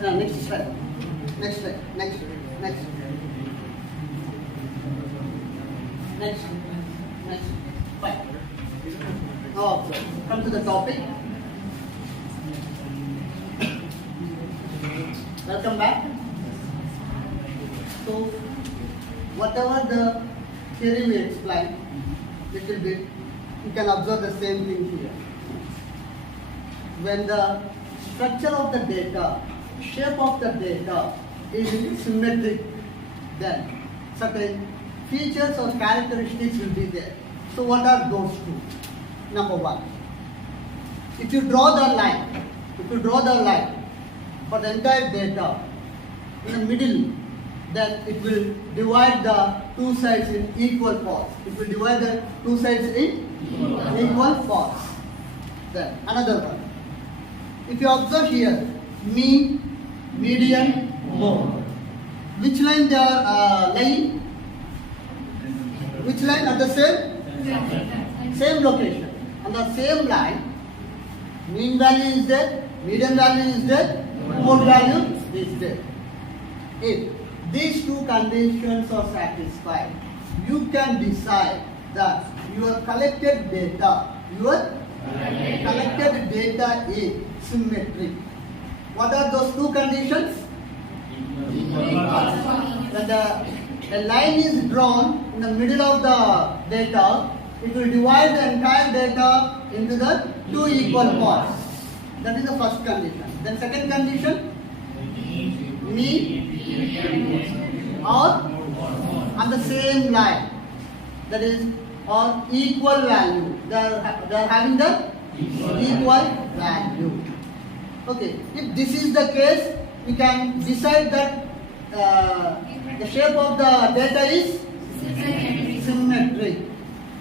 Next slide. Next slide. Next. Next. Next. Next. Fine. Now come to the topic. Welcome back. So whatever the theory we explained, little bit, you can observe the same thing here. When the structure of the data, shape of the data is symmetric, then certain features or characteristics will be there. So what are those two? Number one, if you draw the line for the entire data in the middle, then it will divide the two sides in equal parts. It will divide the two sides in equal parts. Then another one. If you observe here, mean, median, mode. Which line they are lying? Which line at the same location? On the same line, mean value is there, median value is there, mode value is there. If these two conditions are satisfied, you can decide that your collected data is symmetric. What are those two conditions? When the line is drawn in the middle of the data, it will divide the entire data into the two equal parts. That is the first condition. Then second condition, mean or on the same line, that is or equal value. They are having the equal value. Okay, if this is the case, we can decide that the shape of the data is symmetric.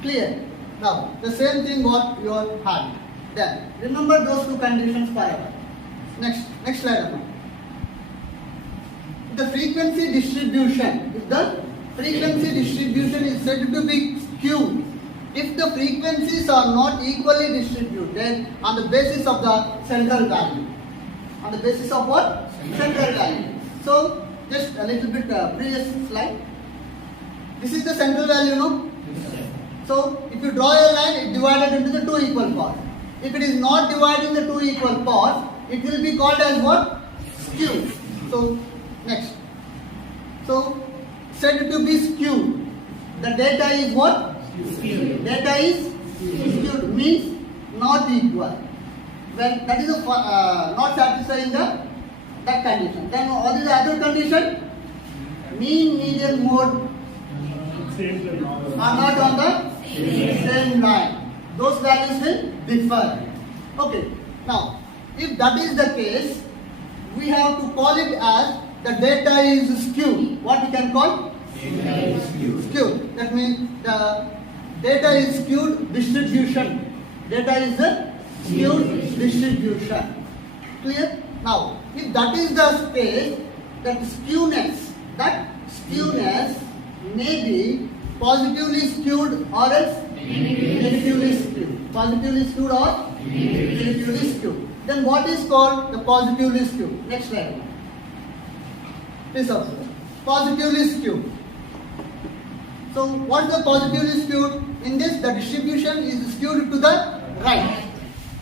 Clear? Now, the same thing what you are having. Then, remember those two conditions forever. Next slide. The frequency distribution. If the frequency distribution is said to be skewed, if the frequencies are not equally distributed on the basis of the central value. On the basis of what? Central value. So, just a little bit previous slide. This is the central value, no? So, if you draw a line, it divided into the two equal parts. If it is not dividing the two equal parts, it will be called as what? Skewed. So, next. So, said to be skewed. The data is what? Skewed. Data is skewed, means not equal. When that is not satisfying that condition. Then what is the other condition? Mean, median, mode are not on the same line. Those values will differ. Okay. Now, if that is the case, we have to call it as the data is skewed. What we can call? Skewed. That means the data is skewed distribution. Data is the skewed distribution. Clear? Now, if that is the case, that skewness may be positively skewed or else negatively skewed. Positively skewed or negatively skewed. Then what is called the positively skewed? Next slide. Please observe. Positively skewed. So what is the positively skewed? In this, the distribution is skewed to the right.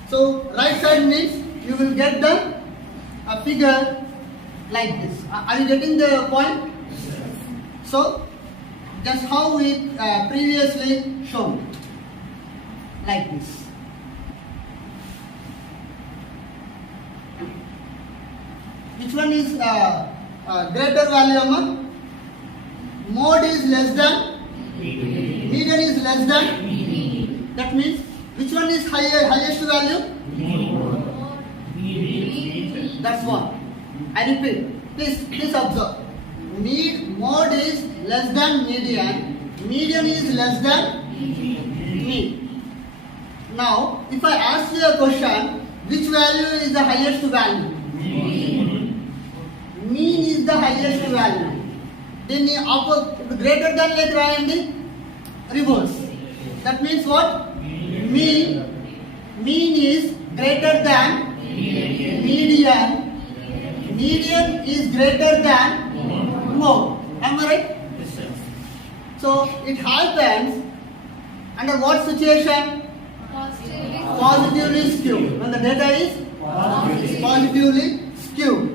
So right side means you will get the figure like this. Are you getting the point? So just how we previously shown, like this. Which one is greater value among? Mode is less than, median is less than. That means which one is highest value? That's one. I repeat. Please observe. Mode is less than median. Median is less than mean. Now, if I ask you a question, which value is the highest value? Mean is the highest value. Then greater than like రాయండి, reverse. That means what? Mean is greater than median. median is greater than mode. Am I right? Yes, sir. So it happens under what situation? Positively skewed. When the data is positively skewed.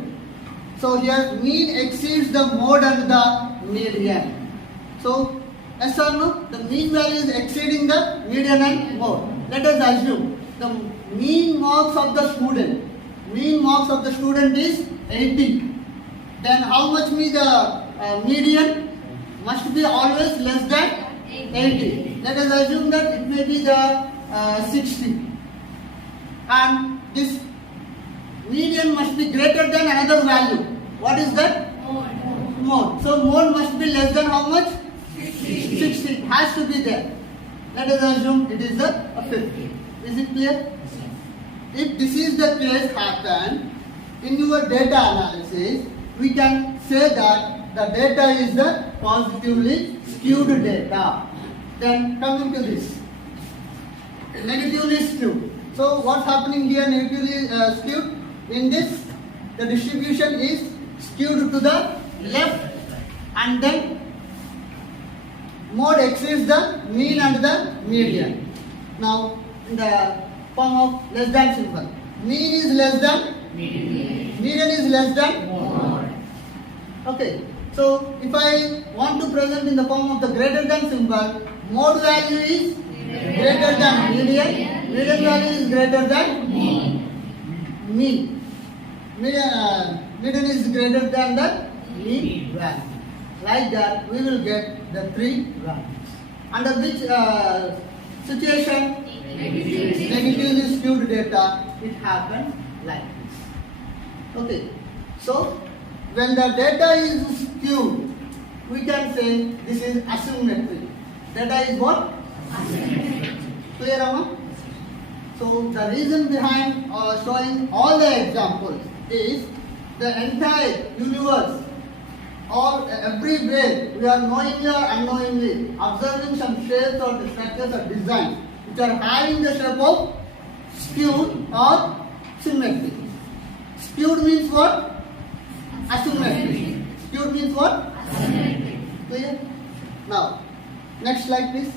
So here mean exceeds the mode and the median. So yes or no? The mean value is exceeding the median and mode. Let us assume the mean marks of the student. Mean marks of the student is 80. Then how much be the median? Must be always less than 80. Let us assume that it may be the 60. And this median must be greater than another value. What is that? Mode. So mode must be less than how much? 60. It has to be there. Let us assume it is a 50. Is it clear? If this is the case happen, in your data analysis, we can say that the data is the positively skewed data. Then coming to this, negatively skewed. So what's happening here negatively skewed? In this, the distribution is skewed to the left and then mode exceeds the mean and the median. Now in the form of less than symbol. Mean is less than, median is less than mode. Okay. So if I want to present in the form of the greater than symbol, mode value is greater than median, median value is greater than mean. Median is greater than the mean value. Like that, we will get the three values. Under which situation? Negatively skewed data, it happens like this. Okay. So when the data is skewed, we can say this is asymmetric. Data is what? Clear, Amma? So the reason behind showing all the examples is the entire universe or everywhere we are knowingly or unknowingly observing some shapes or the structures or designs which are having the shape of skewed or symmetric. Skewed means what? Asymmetric. Skewed means what? Asymmetric. Clear? Now, next slide please.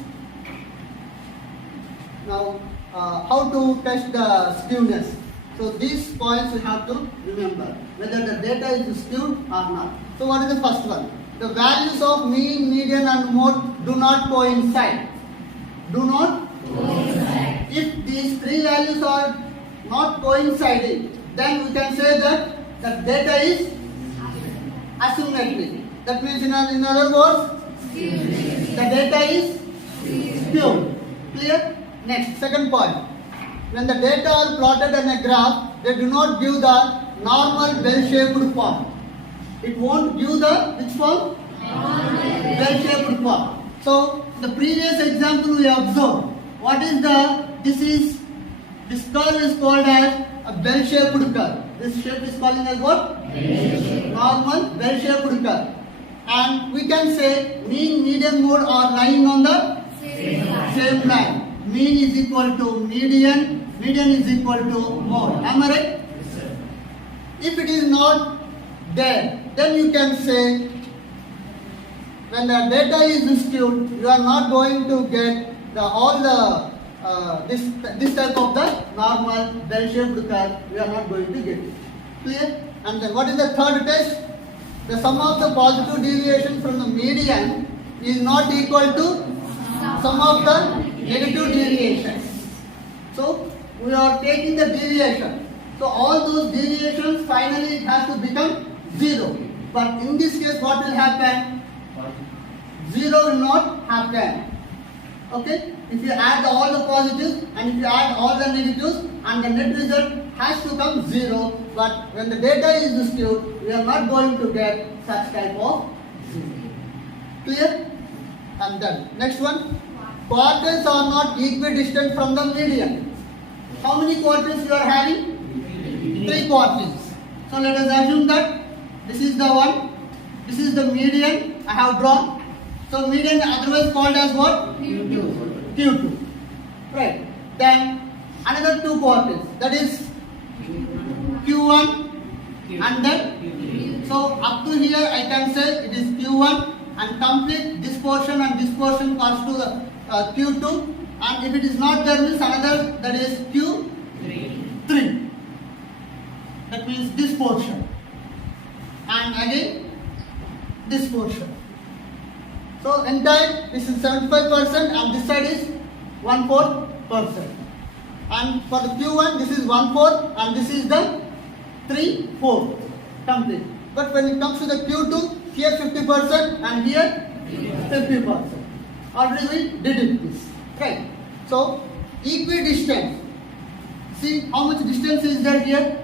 Now, how to test the skewness. So these points you have to remember whether the data is skewed or not. So what is the first one? The values of mean, median and mode do not coincide. Do not coincide. If these three values are not coinciding, then we can say that the data is asymmetric. That means in other words, the data is skewed. Clear? Next, second point. When the data are plotted on a graph, they do not give the normal bell-shaped form. It won't give the which form? Bell-shaped form. So the previous example we observed. What is the? This curve is called as a bell-shaped curve. This shape is called as what? Normal bell-shaped curve. And we can say mean, median, mode are lying on the same line. Mean is equal to median, median is equal to mode. Am I right? Yes, sir. If it is not there, then you can say when the data is skewed, you are not going to get this type of the normal bell-shaped curve. We are not going to get it. Clear? And then what is the third test? The sum of the positive deviation from the median is not equal to sum of the negative deviations. So we are taking the deviation. So all those deviations finally it has to become 0. But in this case what will happen? 0 will not happen. Okay? If you add all the positives and if you add all the negatives and the net result has to come 0. But when the data is skewed, we are not going to get such type of 0. Clear? And then next one. Quartiles are not equidistant from the median. How many quartiles you are having? 3 quartiles. So let us assume that this is the one, this is the median I have drawn. So median otherwise called as what? Q2. Q2. Right. Then another 2 quartiles, that is Q1 and then so up to here I can say it is Q1 and complete this portion and this portion pass to the Q2, and if it is not there means another, that is Q3. That means this portion and again this portion. So entire this is 75% and this side is 1/4%. And for the Q1 this is 1/4 and this is the 3/4 complete. But when it comes to the Q2, here 50% and here 50%. Already we did it this. Right. So equidistant. See how much distance is there here?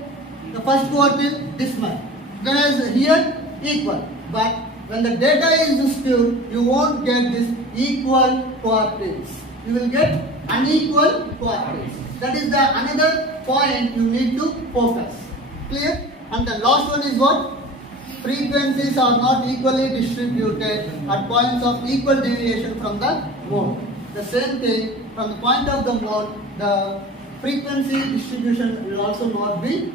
The first coordinate this much. Whereas here equal. But when the data is skewed, you won't get this equal coordinates. You will get unequal coordinates. That is the another point you need to focus. Clear? And the last one is what? Frequencies are not equally distributed at points of equal deviation from the mode. The same thing, from the point of the mode, the frequency distribution will also not be